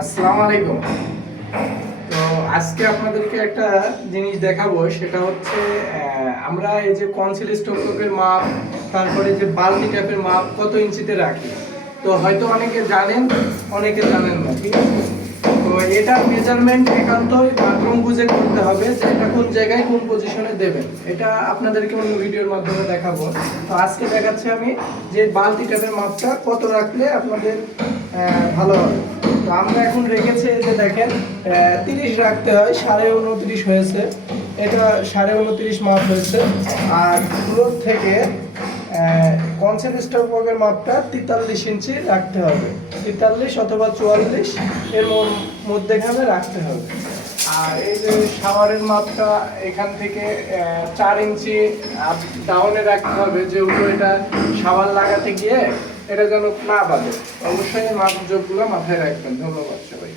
আসসালামু আলাইকুম। তো আজকে আপনাদেরকে একটা জিনিস দেখাবো, সেটা হচ্ছে আমরা এই যে কনসিল স্টোকের মাপ, তারপরে যে বালতি ট্যাপের মাপ কত ইঞ্চিতে রাখি। তো হয়তো অনেকে জানেন অনেকে জানেন না, ঠিক আছে? তো এটা মেজারমেন্ট একান্তই বাথরুম বুঝে করতে হবে যে এটা কোন জায়গায় কোন পজিশনে দেবেন। এটা আপনাদেরকে অন্য ভিডিওর মাধ্যমে দেখাবো। তো আজকে দেখাচ্ছি আমি যে বালতি ট্যাপের মাপটা কত রাখলে আপনাদের ভালো হবে। আমরা এখন রেখেছে যে দেখেন তিরিশ রাখতে হয়, সাড়ে উনত্রিশ হয়েছে। এটা সাড়ে উনত্রিশ মাপ হয়েছে। আর দূর থেকে কনসেন্ট্রেস্টার পকের মাপটা তেতাল্লিশ ইঞ্চি রাখতে হবে। তেতাল্লিশ অথবা চুয়াল্লিশ, এর মধ্যেখানে রাখতে হবে। আর এই যে শাওয়ারের মাপটা এখান থেকে চার ইঞ্চি ডাউনে রাখতে হবে যেহেতু এটা শাওয়ার লাগাতে গিয়ে এটা যেন না বাঁধে অবশ্যই মাপ মাপযোগগুলো মাথায় রাখবেন। ধন্যবাদ সবাই